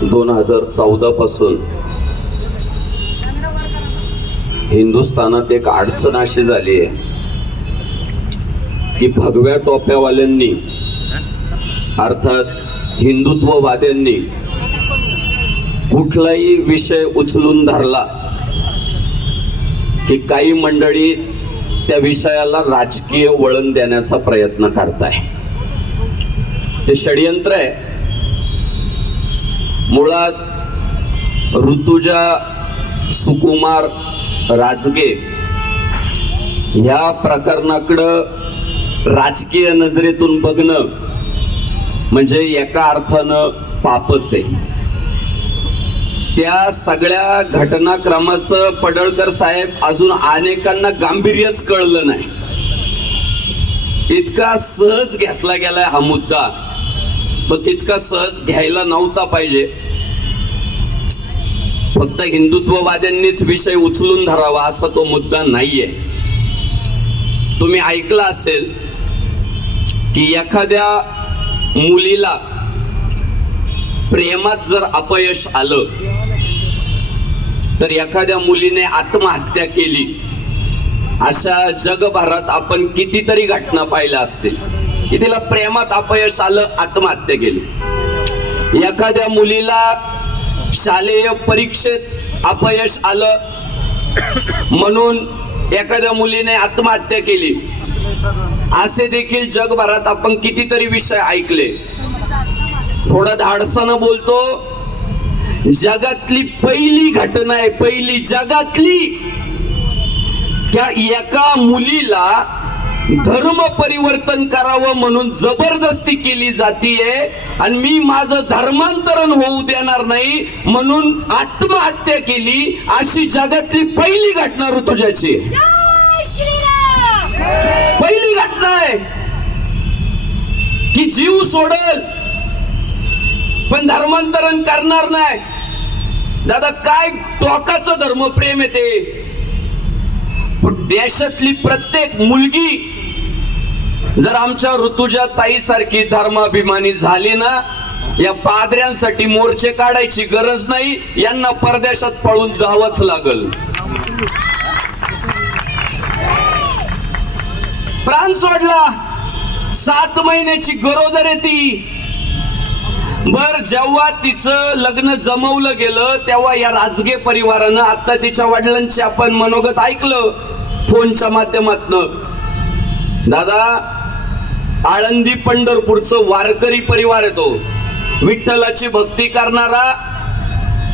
2014 पासून हिंदुस्थानात एक अडचण अशी झाली आहे की भगव्या टोप्यावाल्यांनी अर्थात हिंदुत्ववाद्यांनी कुठलाही विषय उचलून धरला की काही मंडळी त्या विषयाला राजकीय वळण देण्याचा प्रयत्न करताय। ते षडयंत्र आहे। मुळात ऋतुजा सुकुमार राजगे ह्या प्रकरणाकडं राजकीय नजरेतून बघणं म्हणजे एका अर्थानं पापच आहे। त्या सगळ्या घटनाक्रमाचं पडळकर साहेब अजून अनेकांना गांभीर्यच कळलं नाही। इतका सहज घेतला गेलाय हा मुद्दा, तो तितका सहज घ्यायला नव्हता पाहिजे। फक्त हिंदुत्ववाद्यांनीच विषय उचलून धरावा असा तो मुद्दा नाहीये। तुम्ही ऐकलं असेल की एखाद्या मुलीला प्रेमात जर अपयश आलं तर एखाद्या मुलीने आत्महत्या केली, अशा जगभरात आपण कितीतरी घटना पाहिल्या असतील की तिला प्रेमात अपयश आलं, आत्महत्या केली। एखाद्या मुलीला शालेय परीक्षेत अपयश आलं म्हणून एखाद्या मुलीने आत्महत्या केली, असे देखील जगभरात आपण कितीतरी विषय ऐकले। थोडं धाडसानं बोलतो, जगातली पहिली घटना आहे, पहिली जगातली, त्या एका मुलीला धर्म परिवर्तन करावं म्हणून जबरदस्ती केली जातीये आणि मी माझं धर्मांतरण होऊ देणार नाही म्हणून आत्महत्या केली, अशी जगातली पहिली घटना ऋतुजाची पहिली घटना आहे की जीव सोडल पण धर्मांतरण करणार नाही। दादा काय टोकाचं धर्मप्रेम आहे ते। देशातली प्रत्येक मुलगी जर आमच्या ऋतुजा ताई सारखी धर्माभिमानी झाली ना, या पादऱ्यांसाठी मोर्चे काढायची गरज नाही, यांना परदेशात पळून जावंच लागल। प्राण सोडला, 7 महिन्याची गरोदर आहे ती। बर जेव्हा तिचं लग्न जमवलं गेलं तेव्हा या राजगे परिवारानं, आता तिच्या वडिलांचे आपण मनोगत ऐकलं फोनच्या माध्यमातून। दादा आळंदी पंढरपूरचं वारकरी परिवार आहे तो, विठ्ठलाची भक्ती करणारा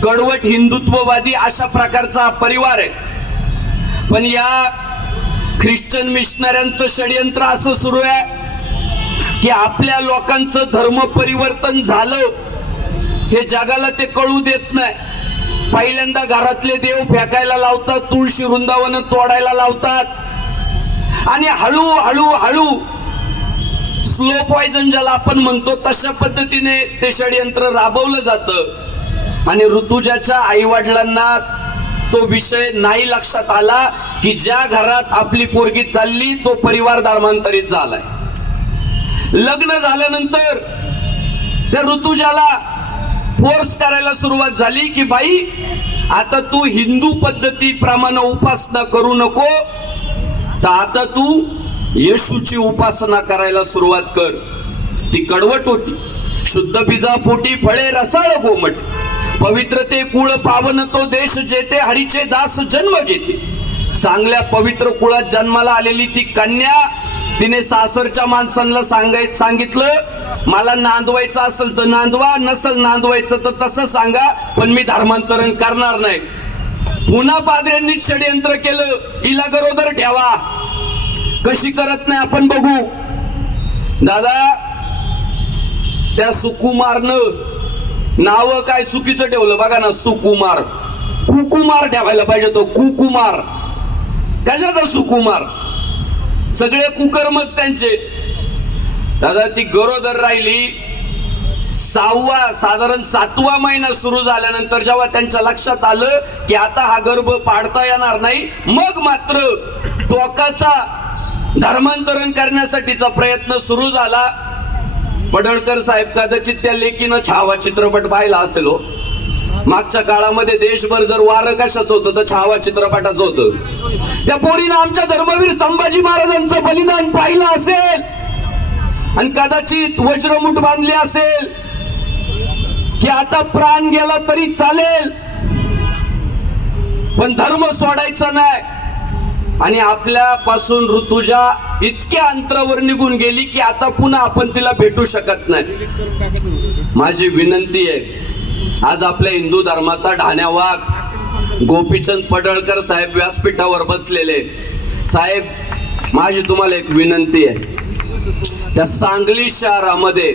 कडवट हिंदुत्ववादी अशा प्रकारचा परिवार आहे। पण या ख्रिश्चन मिशनऱ्यांचं षडयंत्र असं सुरू आहे की आपल्या लोकांचं धर्म परिवर्तन झालं हे जगाला ते कळू देत नाही। पहिल्यांदा घरातले देव फेकायला लावतात, तुळशी वृंदावन तोडायला लावतात आणि हळूहळू हळू स्लो पॉइझन ज्याला आपण म्हणतो तशा पद्धतीने ते षडयंत्र राबवलं जातं। आणि ऋतुजाच्या आई वडिलांना तो विषय नाही लक्षात आला की ज्या घरात आपली पोरगी चालली तो परिवार धर्मांतरित झालाय। लग्न झाल्यानंतर त्या ऋतुजाला फोर्स करायला सुरुवात झाली की बाई आता तू हिंदू पद्धतीप्रमाणे उपासना करू नको, तर आता तू येशूची उपासना करायला सुरुवात कर। ती कडवट होती, शुद्ध बीजा पोटी फळे रसाळ गोमट, पवित्र ते कुळ पावन तो देश जेते हरीचे दास जन्म घेते। चांगल्या पवित्र कुळात जन्माला आलेली ती कन्या, तिने सासरच्या माणसांना सांगितलं मला नांदवायचं असेल तर नांदवा, नसल नांदवायचं तर तसं सांगा, पण मी धर्मांतरण करणार नाही। पुन्हा पाद्र्यांनी षडयंत्र केलं, हिला गरोदर ठेवा। कशी करत नाही आपण बघू। दादा त्या सुकुमारनं नाव काय चुकीचं ठेवलं बघा ना, सुकुमार, कुकुमार ठेवायला पाहिजे तो, कुकुमार। कशाचा सुकुमार? सगळे कुकर्मच त्यांचे। दादा ती गरोदर राहिली, साधारण 7वा महिना सुरू झाल्यानंतर जेव्हा त्यांच्या लक्षात आलं की आता हा गर्भ पाडता येणार नाही, मग मात्र टोकाचा धर्मांतरण करण्यासाठीचा प्रयत्न सुरू झाला। पडळकर साहेब कदाचित त्या लेकीनं छावा चित्रपट पाहिला असेल हो. मागच्या काळामध्ये देशभर जर वारं कशाचं होतं तर छावा चित्रपटाचं होतं. त्या पोरीनं आमच्या धर्मवीर संभाजी महाराजांचं बलिदान पाहिलं असेल आणि कदाचित वज्रमुठ बांधली असेल की आता प्राण गेला तरी चालेल पण धर्म सोडायचा नाही. आणि आपल्यापासून ऋतुजा इतक्या अंतरावर निघून गेली की आता पुन्हा आपण तिला भेटू शकत नाही. माझी विनंती आहे, आज आपल्या हिंदू धर्माचा ढाण्या वाघ गोपीचंद पडळकर साहेब व्यासपीठावर बसलेले. साहेब, माझी तुम्हाला एक विनंती आहे, त्या सांगली शहरामध्ये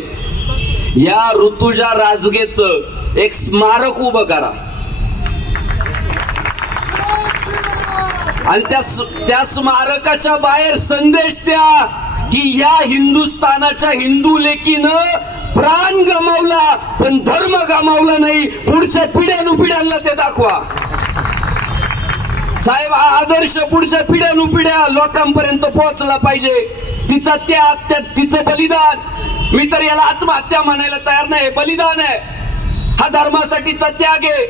या ऋतुजा राजगेचं एक स्मारक उभं करा आणि त्या स्मारकाच्या बाहेर संदेश द्या की या हिंदुस्थानाच्या हिंदू लेकीनं प्राण गमावला पण धर्म गमावला नाही. पुढच्या पिढ्यानुपिढ्यांना ते दाखवा. साहेब, हा आदर्श पुढच्या पिढ्यानुपिढ्या लोकांपर्यंत पोहोचला पाहिजे. तिचा त्याग, तिचं बलिदान, मी तर याला आत्महत्या म्हणायला तयार नाही, बलिदान आहे. हा धर्मासाठीचा त्याग आहे.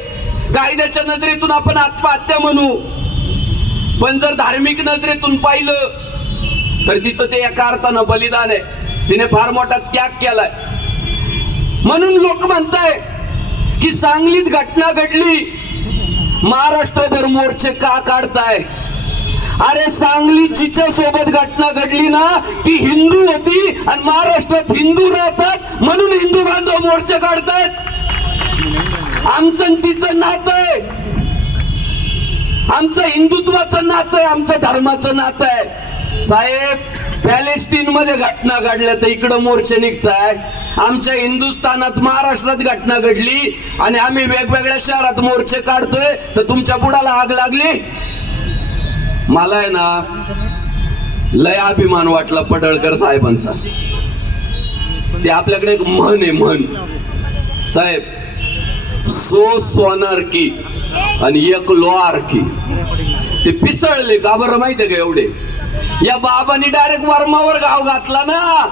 कायद्याच्या नजरेतून आपण आत्महत्या म्हणू पण जर धार्मिक नजरेतून पाहिलं तर तिचं ते एका अर्थानं बलिदान आहे. तिने फार मोठा त्याग केलाय. म्हणून लोक म्हणताय की सांगलीत घटना घडली, महाराष्ट्रभर मोर्चे का काढताय? अरे सांगलीत जिच्या सोबत घटना घडली ना ती हिंदू होती आणि महाराष्ट्रात हिंदू राहतात म्हणून हिंदू बांधव मोर्चे काढतायत. आमचं तिचं नातं आहे, आमचं हिंदुत्वाचं नातं आहे, आमचं धर्माचं नातं आहे. साहेब, पॅलेस्टीन मध्ये घटना घडल्या तर इकडं मोर्चे निघताय. आमच्या हिंदुस्थानात महाराष्ट्रात घटना घडली आणि आम्ही वेगवेगळ्या शहरात मोर्चे काढतोय तर तुमच्या बुडाला आग लागली. मला आहे ना लय अभिमान वाटला पडळकर साहेबांचा. ते आपल्याकडे एक म्हण आहे, म्हण साहेब, सो सोनार की आणि एक लोहार की. ते पिसळले का बरं माहितीये का? एवढे या बाबांनी डायरेक्ट वर्मावर गाव घातला ना.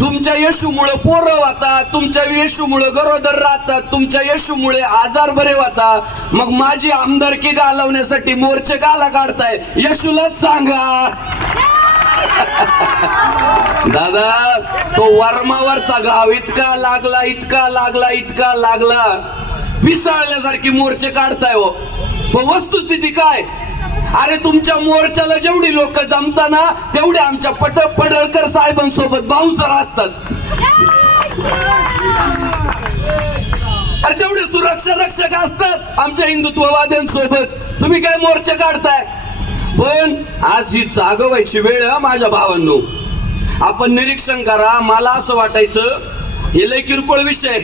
तुमच्या येशूमुळे पोरं वाहतात, तुमच्या येशूमुळे गरोदर राहतात, तुमच्या येशूमुळे आजार बरे होतात. मग माझी आमदारकी घालवण्यासाठी मोर्चे काला काढताय? येशूलाच सांगा. दादा, तो वर्मावरचा गाव इतका लागला, इतका लागला, इतका लागला, पिसाळल्यासारखी मोर्चे काढताय हो. पण वस्तुस्थिती काय? अरे तुमच्या मोर्चाला जेवढी लोक जमताना तेवढे आमच्या पडळकर साहेबांसोबत बाउन्सर असतात. अरे तेवढे सुरक्षा रक्षक असतात आमच्या हिंदुत्ववाद्यांसोबत. तुम्ही काय मोर्चे काढताय? पण आज ही जागवायची वेळ आहे माझ्या भावांनो. आपण निरीक्षण करा. मला असं वाटायचं हे लय किरकोळ विषय.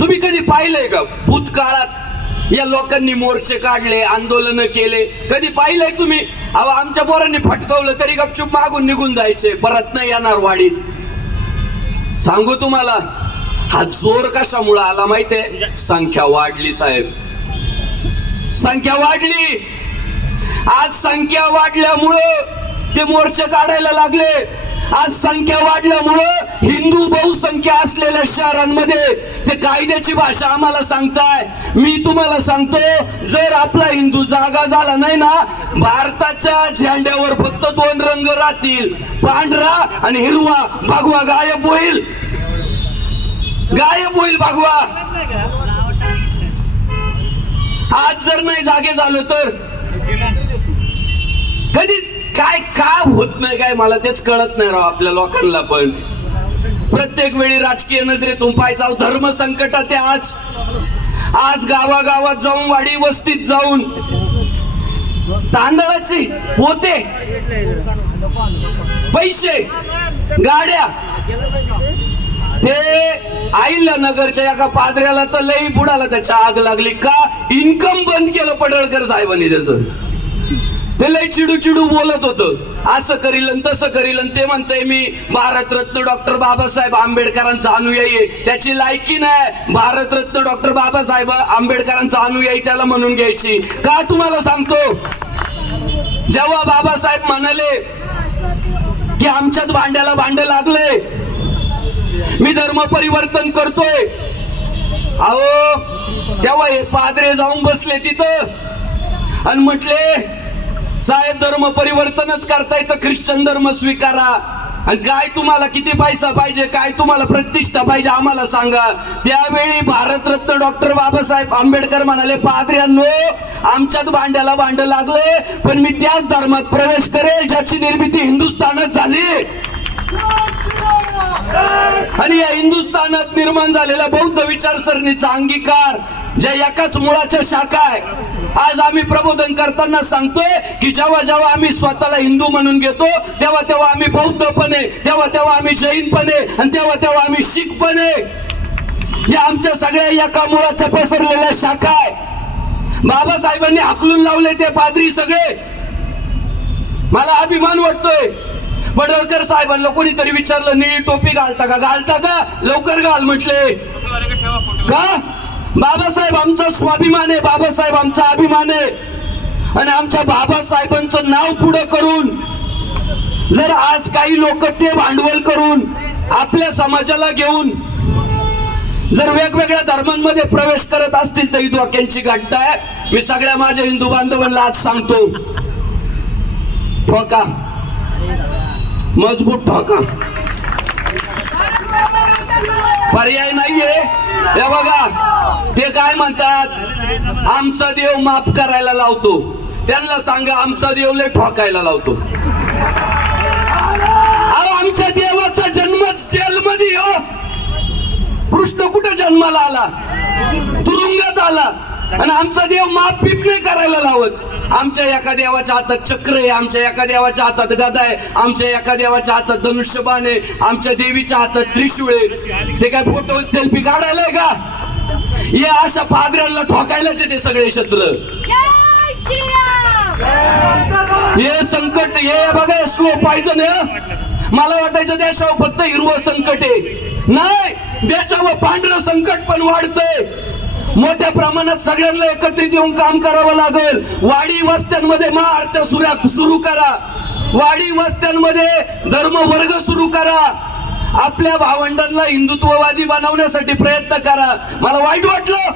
तुम्ही कधी पाहिलंय का भूतकाळात या लोकांनी मोर्चे काढले, आंदोलन केले? कधी पाहिलंय तुम्ही? अहो, आमच्या पोरांनी फटकवलं तरी गपचूप मागून निघून जायचे, परत नाही येणार वाडीत. सांगू तुम्हाला हा जोर कशामुळे आला माहितीये? संख्या वाढली साहेब, संख्या वाढली. आज संख्या वाढल्यामुळं ते मोर्चे काढायला लागले. आज संख्या वाढल्यामुळं हिंदू बहुसंख्या असलेल्या शहरांमध्ये ते कायद्याची भाषा आम्हाला सांगताय. मी तुम्हाला सांगतो, जर आपला हिंदू जागा झाला नाही ना, भारताच्या झेंड्यावर फक्त 2 रंग राहतील, पांढरा आणि हिरवा. भगवा गायब होईल, गायब होईल भगवा. आज जर नाही जागे झालं तर कधी काय काय होत नाही काय मला तेच कळत नाही राव आपल्या लोकांना. पण प्रत्येक वेळी राजकीय नजरेतून पाहायचा धर्म संकटात आहे. आज गावागावात जाऊन, वाडी वस्तीत जाऊन तांदळाचे पोते, पैसे, गाड्या, ते आईला नगरच्या एका पादऱ्याला तर लई बुडाला त्याच्या आग लागली. का? इन्कम बंद केलं पडळकर साहेबांनी त्याचं. ते लय चिडू चिडू बोलत होतं, असं करील तसं करील. ते म्हणतंय मी भारतरत्न डॉक्टर बाबासाहेब आंबेडकरांचा अनुयायी आहे. त्याची लायकी नाही भारतरत्न डॉक्टर बाबासाहेब आंबेडकरांचा अनुयायी त्याला म्हणून घ्यायची. का तुम्हाला सांगतो, जेव्हा बाबासाहेब म्हणाले की आमच्यात भांड्याला भांड लागले, मी धर्म परिवर्तन करतोय. अहो तेव्हा हे पादरे जाऊन बसले तिथं आणि म्हटले साहेब धर्म परिवर्तनच करताय तर ख्रिश्चन धर्म स्वीकारा. आणि काय तुम्हाला किती पैसा पाहिजे, काय तुम्हाला प्रतिष्ठा पाहिजे आम्हाला सांगा. त्यावेळी भारतरत्न डॉक्टर बाबासाहेब आंबेडकर म्हणाले, पादऱ्यांनो आमच्यात भांड्याला भांड लागले पण मी त्याच धर्मात प्रवेश करेल ज्याची निर्मिती हिंदुस्थानात झाली. आणि या हिंदुस्थानात निर्माण झालेल्या बौद्ध विचारसरणीचा अंगीकार ज्या एकाच मुळाच्या शाखा आहे. आज आम्ही प्रबोधन करताना सांगतोय की जेव्हा जेव्हा आम्ही स्वतःला हिंदू म्हणून घेतो तेव्हा तेव्हा आम्ही बौद्ध पण आहे, तेव्हा तेव्हा आम्ही जैन पण आहे आणि तेव्हा तेव्हा आम्ही शीख पण आहे. या आमच्या सगळ्या एका मुळाच्या पसरलेल्या शाखा आहे. बाबासाहेबांनी हाकलून लावले ते पादरी सगळे. मला अभिमान वाटतोय. पडळकर साहेबांना कोणीतरी विचारलं निळी टोपी घालता का, घालता का, लवकर घाल म्हटले. का? बाबासाहेब आमचा स्वाभिमान आहे, बाबासाहेब आमचा अभिमान आहे. आणि आमच्या बाबासाहेबांचं नाव पुढे करून जर आज काही लोक ते भांडवल करून आपल्या समाजाला घेऊन जर वेगवेगळ्या धर्मांमध्ये प्रवेश करत असतील तर ही धोक्यांची घटना आहे. मी सगळ्या माझ्या हिंदू बांधवांना आज सांगतो, ठोका, मजबूत ठोका, पर्याय नाहीये. हे बघा ते काय म्हणतात, आमचा देव माफ करायला लावतो. त्यांना सांगा आमचा देव लय ठोकायला लावतो. अहो आमच्या देवाचा जन्मच जेलमध्ये हो. कृष्ण कुठे जन्माला आला, तुरुंगात आला. आणि आमचा देव माफ पीप नाही करायला लावत. आमच्या एका देवाच्या हातात चक्र आहे, आमच्या एका देवाच्या हातात गदा आहे, आमच्या एका देवाच्या हातात धनुष्यबाण आहे, आमच्या देवीच्या हातात त्रिशूळ आहे. ते काय फोटो सेल्फी काढायलाय का? हे अशा पादऱ्यांना ठोकायलाच ते सगळे शस्त्र. हे संकट हे बघा स्लो पाहिजे ना. मला वाटायचं देशावर फक्त हिरवं संकट आहे, नाही देशावर पांढरं संकट पण वाढतंय. मोठ्या प्रमाणात सगळ्यांना एकत्रित येऊन काम करावं लागेल. वाडी वस्त्यांमध्ये महाआरत्या सुरू करा, वाडी वस्त्यांमध्ये धर्म वर्ग सुरू करा, आपल्या भावंडांना हिंदुत्ववादी बनवण्यासाठी प्रयत्न करा. मला वाईट वाटलं,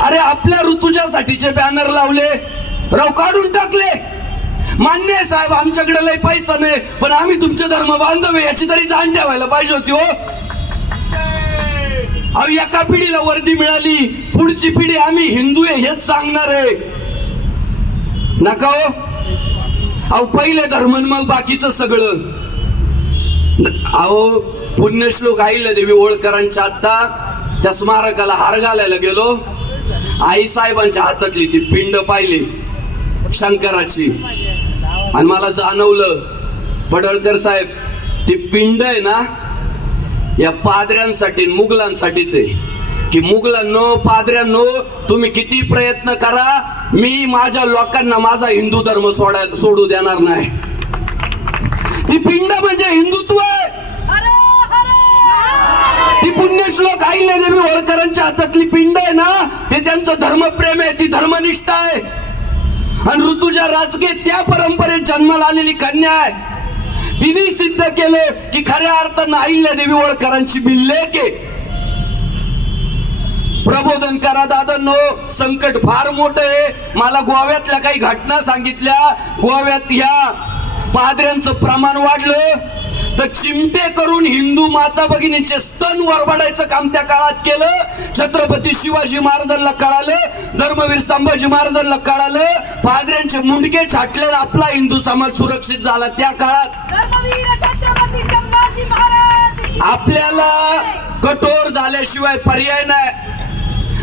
अरे आपल्या ऋतुजासाठीचे बॅनर लावले, राव काढून टाकले. मान्य आहे साहेब आमच्याकडे लय पैसा नाही पण आम्ही तुमचे धर्म बांधव याची तरी जाण ठेवायला पाहिजे होती हो. अहो एका पिढीला वर्दी मिळाली, पुढची पिढी आम्ही हिंदू आहे हेच सांगणार आहे नका हो. अहो पहिले धर्म मग बाकीचं सगळं. अहो पुण्यश्लोक अहिल्यादेवी होळकरांच्या आता त्या स्मारकाला हार घालायला गेलो, आई साहेबांच्या हातातली ती पिंड पाहिली शंकराची आणि मला जाणवलं पडळकर साहेब ती पिंड आहे ना या पादऱ्यांसाठी मुघलांसाठीच आहे. की मुघलांनो पादऱ्यांनो तुम्ही किती प्रयत्न करा मी माझ्या लोकांना माझा हिंदू धर्म सोडू देणार नाही. ती पिंड म्हणजे हिंदुत्व आहे. ती पुण्यश्लोक अहिल्यादेवी होळकरांच्या हातातली पिंड आहे ना ते त्यांचं धर्मप्रेम आहे, ती धर्मनिष्ठा आहे. आणि ऋतुजा राजगे त्या परंपरेत जन्माला आलेली कन्या आहे. तिने सिद्ध केलं की खऱ्या अर्थानं अहिल्यादेवी होळकरांची बिल्लेक आहे. प्रबोधन करा दादांनो, संकट फार मोठं आहे. मला गोव्यातल्या काही घटना सांगितल्या. गोव्यात ह्या पादऱ्यांचं प्रमाण वाढलं तर चिमटे करून हिंदू माता भगिनींचे स्तन वरबडायचं काम त्या काळात केलं. छत्रपती शिवाजी महाराजांना कळालं, धर्मवीर संभाजी महाराजांना कळालं, पादऱ्यांचे मुंडके छाटले, आपला हिंदू समाज सुरक्षित झाला त्या काळात. आपल्याला कठोर झाल्याशिवाय पर्याय नाही.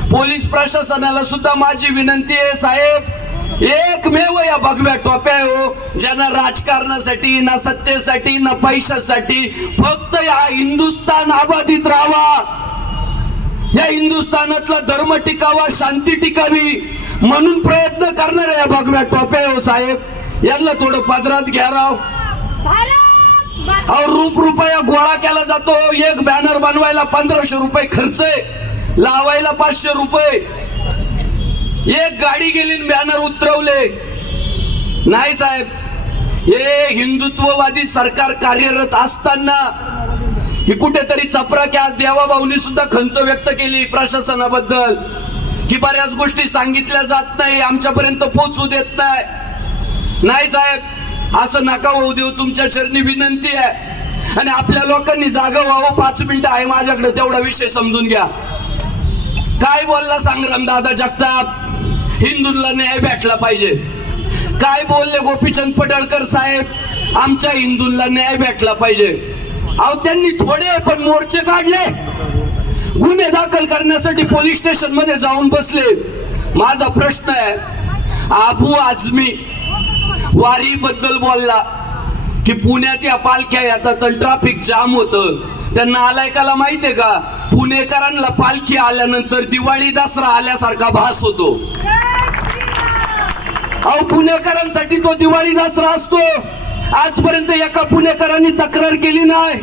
पोलीस प्रशासनाला सुद्धा माझी विनंती आहे साहेब, एकमेव या भगव्या टोप्या हो ज्यांना राजकारणासाठी ना सत्तेसाठी ना पैशासाठी फक्त या हिंदुस्थान आबाधित राहावा, या हिंदुस्थानातला धर्म टिकावा, शांती टिकावी म्हणून प्रयत्न करणाऱ्या या भगव्या टोप्या हो साहेब यांना थोडं पदरात घ्या राव. और रुपया गोळा केला जातो. एक बॅनर बनवायला 1500 रुपये खर्च आहे, लावायला 500 रुपये. एक गाडी गेली बॅनर उतरवले नाही साहेब. हे हिंदुत्ववादी सरकार कार्यरत असताना ही कुठेतरी चपराक देवाभाऊनी सुद्धा खंत व्यक्त केली प्रशासनाबद्दल की बऱ्याच गोष्टी सांगितल्या जात नाही, आमच्यापर्यंत पोहोचू देत नाही साहेब, असं नका होऊ देऊ, तुमच्या चरणी विनंती आहे. आणि आपल्या लोकांनी जागा व्हावं. 5 मिनिटं आहे माझ्याकडे, तेवढा विषय समजून घ्या. काय बोलला संग्राम दादा जगताप? हिंदूंना न्याय भेटला पाहिजे. काय बोलले गोपीचंद पडळकर साहेब? आमच्या हिंदूंना न्याय भेटला पाहिजे. अहो त्यांनी थोडे पण मोर्चे काढले, गुन्हे दाखल करण्यासाठी पोलीस स्टेशन मध्ये जाऊन बसले. माझा प्रश्न आहे, अबू आझमी वारी बद्दल बोलला की पुण्यात या पालख्या येतात तर ट्रॅफिक जाम होतं. त्यांना नालायकाला माहितीये का, पुणेकरांना पालखी आल्यानंतर दिवाळी दसरा आल्यासारखा भास होतो. अहो पुणेकरांसाठी तो दिवाळी दसरा असतो. आजपर्यंत एका पुणेकरांनी तक्रार केली नाही.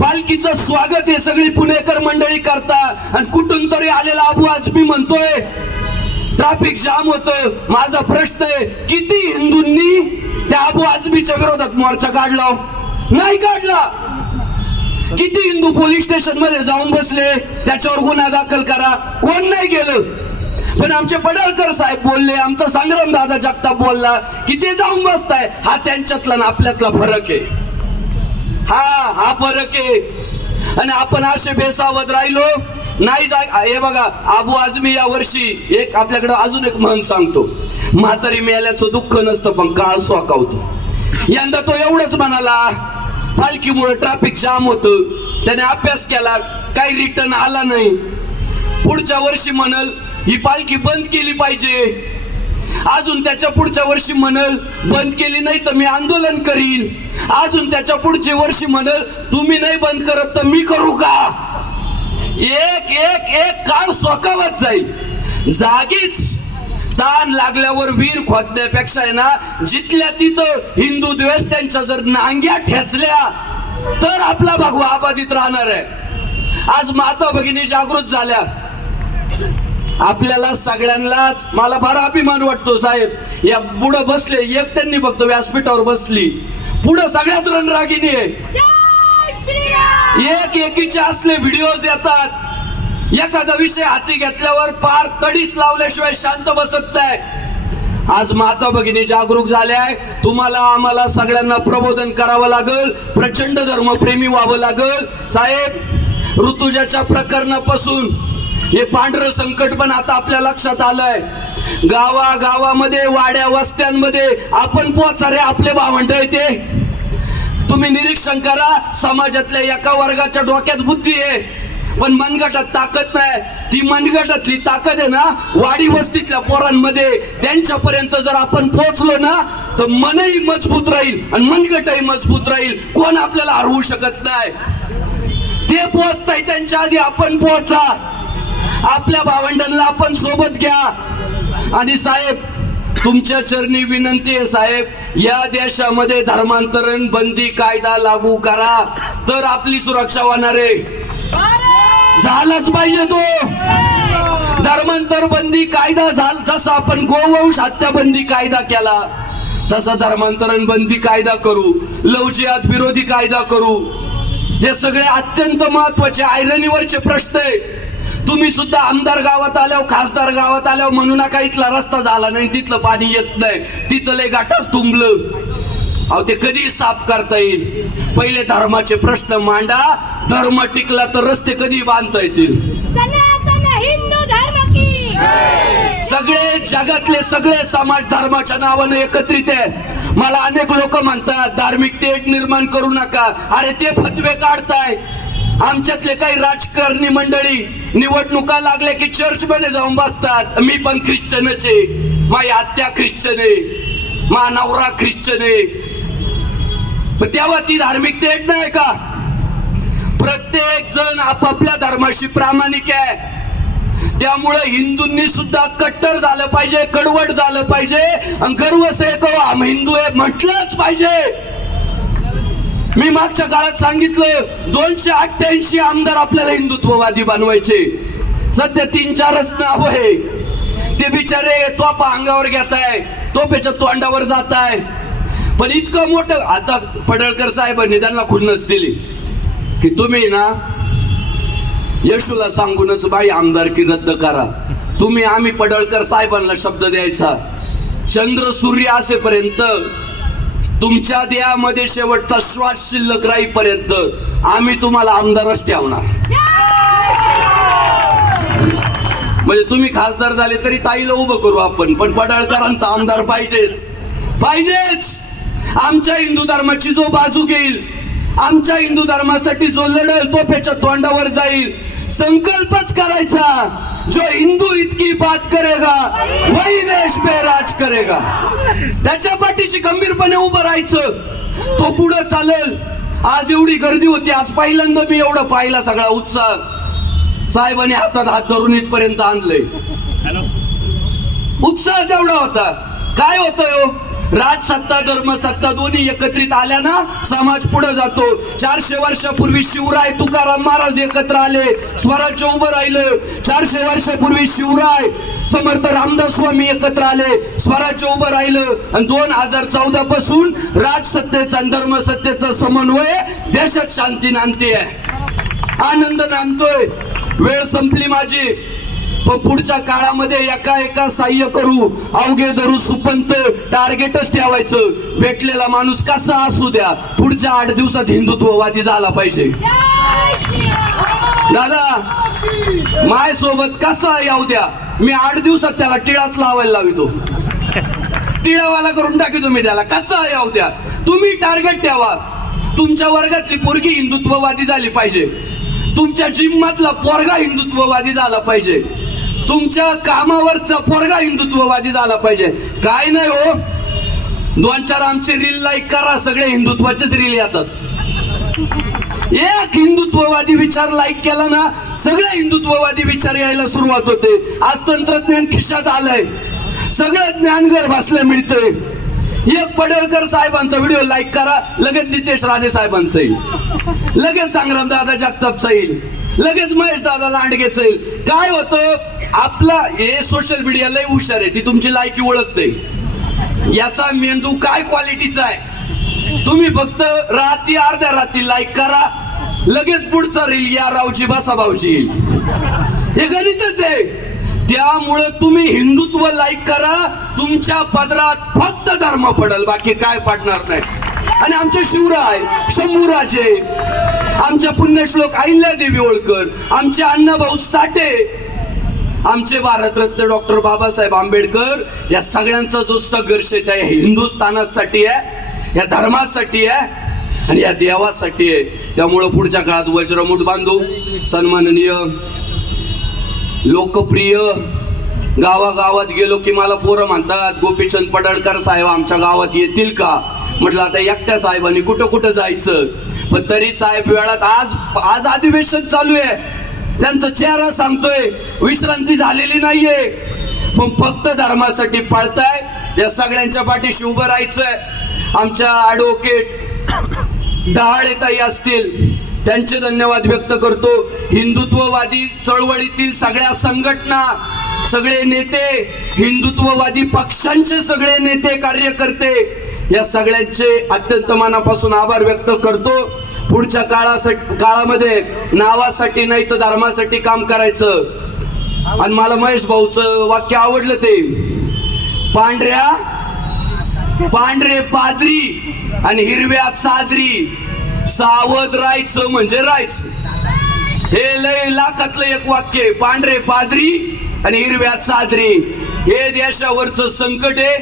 पालखीचं स्वागत हे सगळी पुणेकर मंडळी करतात आणि कुठून तरी आलेला अबू आझमी म्हणतोय ट्रॅफिक जाम होतं. माझा प्रश्न आहे, किती हिंदूंनी त्या अबू आझमीच्या विरोधात मोर्चा काढला? नाही काढला. किती हिंदू पोलीस स्टेशन मध्ये जाऊन बसले, त्याच्यावर गुन्हा दाखल करा, कोण नाही गेलं. पण आमचे पडळकर साहेब बोलले, आमचा संग्राम दादा जगताप बोलला की ते जाऊन बसताय. हा त्यांच्यातला ना आपल्यातला फरक आहे. हा फरक आहे. आणि आपण असे बेसावध राहिलो नाही. हे बघा, अबू आझमी या वर्षी एक आपल्याकडे अजून एक म्हण सांगतो, म्हातारी मेल्याचं दुःख नसतं पण काळ सोकावतो. यंदा तो एवढंच म्हणाला, पालखीमुळे ट्रॅफिक जाम होतं, त्याने अभ्यास केला, काही रिटर्न आला नाही. पुढच्या वर्षी म्हणल ही पालखी बंद केली पाहिजे. अजून त्याच्या पुढच्या वर्षी म्हणल बंद केली नाही तर मी आंदोलन करीन. अजून त्याच्या पुढच्या वर्षी म्हणल तुम्ही नाही बंद करत तर मी करू का? एक एक एक काळ सोकावत जाईल. जागीच ताण लागल्यावर वीर खोदण्यापेक्षा आहे ना, जिथल्या तिथं हिंदू द्वेष त्यांच्या जर नांग्या ठेचल्या तर आपला भगवा आबादित राहणार आहे. आज माता भगिनी जागृत झाल्या. आपल्याला सगळ्यांनाच मला फार अभिमान वाटतो साहेब. या पुढे बसले, एक त्यांनी फक्त व्यासपीठावर बसली, पुढे सगळ्याच रणरागिणी आहे. एक एकीचे असले व्हिडिओज येतात, एखादा विषय हाती घेतल्यावर पार तडीस लावल्याशिवाय शांत बसत नाही. आज माता भगिनी जागरूक झाल्या. तुम्हाला आम्हाला सगळ्यांना प्रबोधन करावं लागल, प्रचंड धर्मप्रेमी व्हावं लागल साहेब. ऋतुजाच्या प्रकरणापासून हे पांढरं संकट पण आता आपल्या लक्षात आलंय. गावागावामध्ये वाड्या वस्त्यांमध्ये आपण पोचारे आपले भावंड आहे ते. तुम्ही निरीक्षण करा, समाजातल्या एका वर्गाच्या डोक्यात बुद्धी आहे पण मनगटात ताकद नाही. ती मनगटातली ताकद आहे ना वाडी वस्तीतल्या पोरांमध्ये, त्यांच्यापर्यंत जर आपण पोहोचलो ना तर मनही मजबूत राहील आणि मनगटही मजबूत राहील. कोण आपल्याला हरवू शकत नाही. ते पोहोचताय त्यांच्या आधी आपण पोहोचा. आपल्या भावंडांना आपण सोबत घ्या. आणि साहेब तुमच्या चरणी विनंती आहे साहेब, या देशामध्ये धर्मांतरण बंदी कायदा लागू करा तर आपली सुरक्षा होणार आहे. झालाच पाहिजे तो धर्मांतर बंदी कायदा. जसा आपण गोवंश हत्या बंदी कायदा केला तसा धर्मांतरण बंदी कायदा करू, लव जिहाद विरोधी कायदा करू. हे सगळे अत्यंत महत्वाचे आयरनीवरचे प्रश्न आहे. तुम्ही सुद्धा आमदार गावात आल्यावर, खासदार गावात आल्यावर म्हणू नका इथला रस्ता झाला नाही, तिथलं पाणी येत नाही, तिथले गटार तुंबलं. अहो ते कधी साफ करता येईल? पहिले धर्माचे प्रश्न मांडा. धर्म टिकला तर रस्ते कधी बांधता येतील? हिंदू धर्म की सगळे जगातले सगळे समाज धर्माच्या नावाने एकत्रित आहे. मला अनेक लोक म्हणतात धार्मिक तेढ निर्माण करू नका. अरे ते फतवे काढताय. आमच्यातले काही राजकारणी मंडळी निवडणुका लागल्या की चर्च मध्ये जाऊन बसतात. मी पण ख्रिश्चनच आहे, माझी आत्या ख्रिश्चन आहे, मा नवरा ख्रिश्चन आहे. तेव्हा ती धार्मिक तेढ नाही का? प्रत्येक जण आपापल्या धर्माशी प्रामाणिक आहे. त्यामुळे हिंदूंनी सुद्धा कट्टर झालं पाहिजे, कडवट झालं पाहिजे आणि गर्व से हम हिंदू आहे म्हटलंच पाहिजे. मी मागच्या काळात सांगितलं 288 आमदार आपल्याला हिंदुत्ववादी बनवायचे. सध्या 3-4च नाव आहे. ते बिचारे तोफा अंगावर घेताय, तोफेच्या तोंडावर जाताय. पण इतकं मोठं आता पडळकर साहेबांनी त्यांना खुन्नस दिली. की तुम्ही ना यशूला सांगूनच बाई आमदारकी रद्द करा. तुम्ही आम्ही पडळकर साहेबांना शब्द द्यायचा, चंद्र सूर्य असेपर्यंत, तुमच्या देहामध्ये शेवटचा श्वास शिल्लक राहीपर्यंत आम्ही तुम्हाला आमदारच ठेवणार. म्हणजे तुम्ही खासदार झाले तरी ताईला उभं करू आपण, पण पडळकरांचा आमदार पाहिजेच पाहिजेच. आमच्या हिंदू धर्माची जो बाजू घेईल, आमच्या हिंदू धर्मासाठी जो लढेल तो पेच्या तोंडावर जाईल. संकल्पच करायचा, जो हिंदू इतकी बात करेगा वही देश पे राज करेगा. त्याच्या पाठीशी गंभीरपणे उभं राहायचं, तो पुढे चालेल. आज एवढी गर्दी होती, आज पहिल्यांदा मी एवढा पाहिला सगळा उत्साह. साहेबांनी हातात हात धरून इथपर्यंत आणलंय, उत्साह तेवढा होता. काय होतंय हो, राजसत्ता धर्मसत्ता दोन्ही एकत्रित आल्या ना समाज पुढे जातो. 400 वर्षापूर्वी शिवराय तुकाराम महाराज एकत्र आले, स्वराज्य उभं राहिलं. 400 वर्षापूर्वी शिवराय समर्थ रामदास स्वामी एकत्र आले, स्वराज्य उभं राहिलं. आणि 2014 पासून राजसत्तेचा आणि धर्मसत्तेचा समन्वय देशात शांती नांदते आहे, आनंद नांदतोय. वेळ संपली माझी, पण पुढच्या काळामध्ये एका एका सहाय्य करू, अवघे धरू सुपंत, टार्गेटच ठेवायचं. भेटलेला माणूस कसा असू द्या, पुढच्या 8 दिवसात हिंदुत्ववादी झाला पाहिजे. दादा माय सोबत कसा येऊ द्या, मी 8 दिवसात त्याला टिळाच लावायला लावितो, टिळावाला करून टाकी. मी त्याला कसा येऊ द्या. तुम्ही टार्गेट ठेवा, तुमच्या वर्गातली पोरगी हिंदुत्ववादी झाली पाहिजे, तुमच्या जिम मधला पोरगा हिंदुत्ववादी झाला पाहिजे, तुमच्या कामावरचा पोरगा हिंदुत्ववादी झाला पाहिजे. काय नाही हो, 2-4 आमचे रील लाईक करा, सगळे हिंदुत्वाचेच रील येतात. एक हिंदुत्ववादी विचार लाईक केला ना, सगळे हिंदुत्ववादी विचार यायला सुरुवात होते. आज तंत्रज्ञान खिशात आलंय, सगळं ज्ञान घर बसल्या मिळतंय. एक पडळकर साहेबांचा व्हिडिओ लाईक करा, लगेच नितेश राणे साहेबांचा येईल, लगेच संग्राम दादा जगतापचा येईल, लगेच महेश दादा लांडगेचं येईल. काय होतं, आपला हे सोशल मीडिया लय हुशार आहे, ती तुमची लायकी ओळखते. याचा मेंदू काय क्वालिटीचा आहे. तुम्ही फक्त रात्री अर्ध्या रात्री लाईक करा, लगेच पुढचा रील या रावची बसा भाऊची येईल. हे गणितच आहे. त्यामुळे तुम्ही हिंदुत्व लाईक करा, तुमच्या पदरात फक्त धर्म पडल, बाकी काय पडणार नाही. आणि आमचे शिवराय शंभूराजे, आमच्या पुण्यश्लोक अहिल्यादेवी होळकर, आमचे अण्णाभाऊ साठे, आमचे भारतरत्न डॉक्टर बाबासाहेब आंबेडकर, या सगळ्यांचा जो संघर्ष आहे त्या हिंदुस्थानासाठी आहे, या धर्मासाठी आहे आणि या देवासाठी आहे. त्यामुळं पुढच्या काळात वज्रमूठ बांधू. सन्माननीय लोकप्रिय, गावागावात गेलो की मला पोरं म्हणतात गोपीचंद पडळकर साहेब आमच्या गावात येतील का. म्हटलं आता एकट्या साहेबांनी कुठं कुठं जायचं, पण तरी साहेब वेळात आज अधिवेशन चालू आहे, त्यांचा चेहरा सांगतोय विश्रांती झालेली नाहीये, पण फक्त धर्मासाठी पळताय. या सगळ्यांच्या पाठीशी उभं राहायचंय. आमच्या ॲडव्होकेट डहाळेताई असतील, त्यांचे धन्यवाद व्यक्त करतो. हिंदुत्ववादी चळवळीतील सगळ्या संघटना, सगळे नेते, हिंदुत्ववादी पक्षांचे सगळे नेते, कार्यकर्ते, या सगळ्यांचे अत्यंत मनापासून आभार व्यक्त करतो. पुढच्या काळामध्ये नावासाठी नाही तर धर्मासाठी काम करायचं. आणि मला महेश भाऊचं वाक्य आवडलं, ते पांढरे पादरी आणि हिरव्या साजरी, सावध राहायचं म्हणजे राहायचं. हे लय लाखातलं एक वाक्य आहे. पांढरे पादरी आणि हिरव्या साजरी, हे देशावरचं संकट आहे.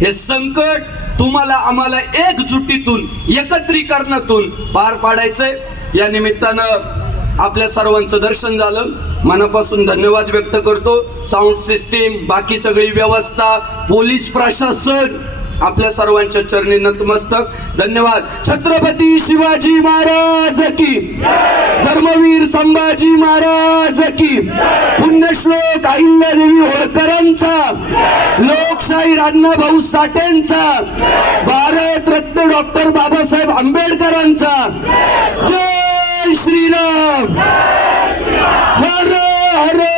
हे संकट तुम्हाला आम्हाला एकजुटीतून, एकत्रीकरणातून पार पाडायचंय. या निमित्तानं आपल्या सर्वांचं दर्शन झालं, मनापासून धन्यवाद व्यक्त करतो. साऊंड सिस्टीम, बाकी सगळी व्यवस्था, पोलीस प्रशासन, आपल्या सर्वांच्या चरणी नतमस्तक. धन्यवाद. छत्रपती शिवाजी महाराज की, धर्मवीर संभाजी महाराज की, पुण्यश्लोक अहिल्यादेवी होळकरांचा, लोकशाहीर अण्णाभाऊ साठेंचा, भारतरत्न डॉक्टर बाबासाहेब आंबेडकरांचा. जय श्रीराम. हर हर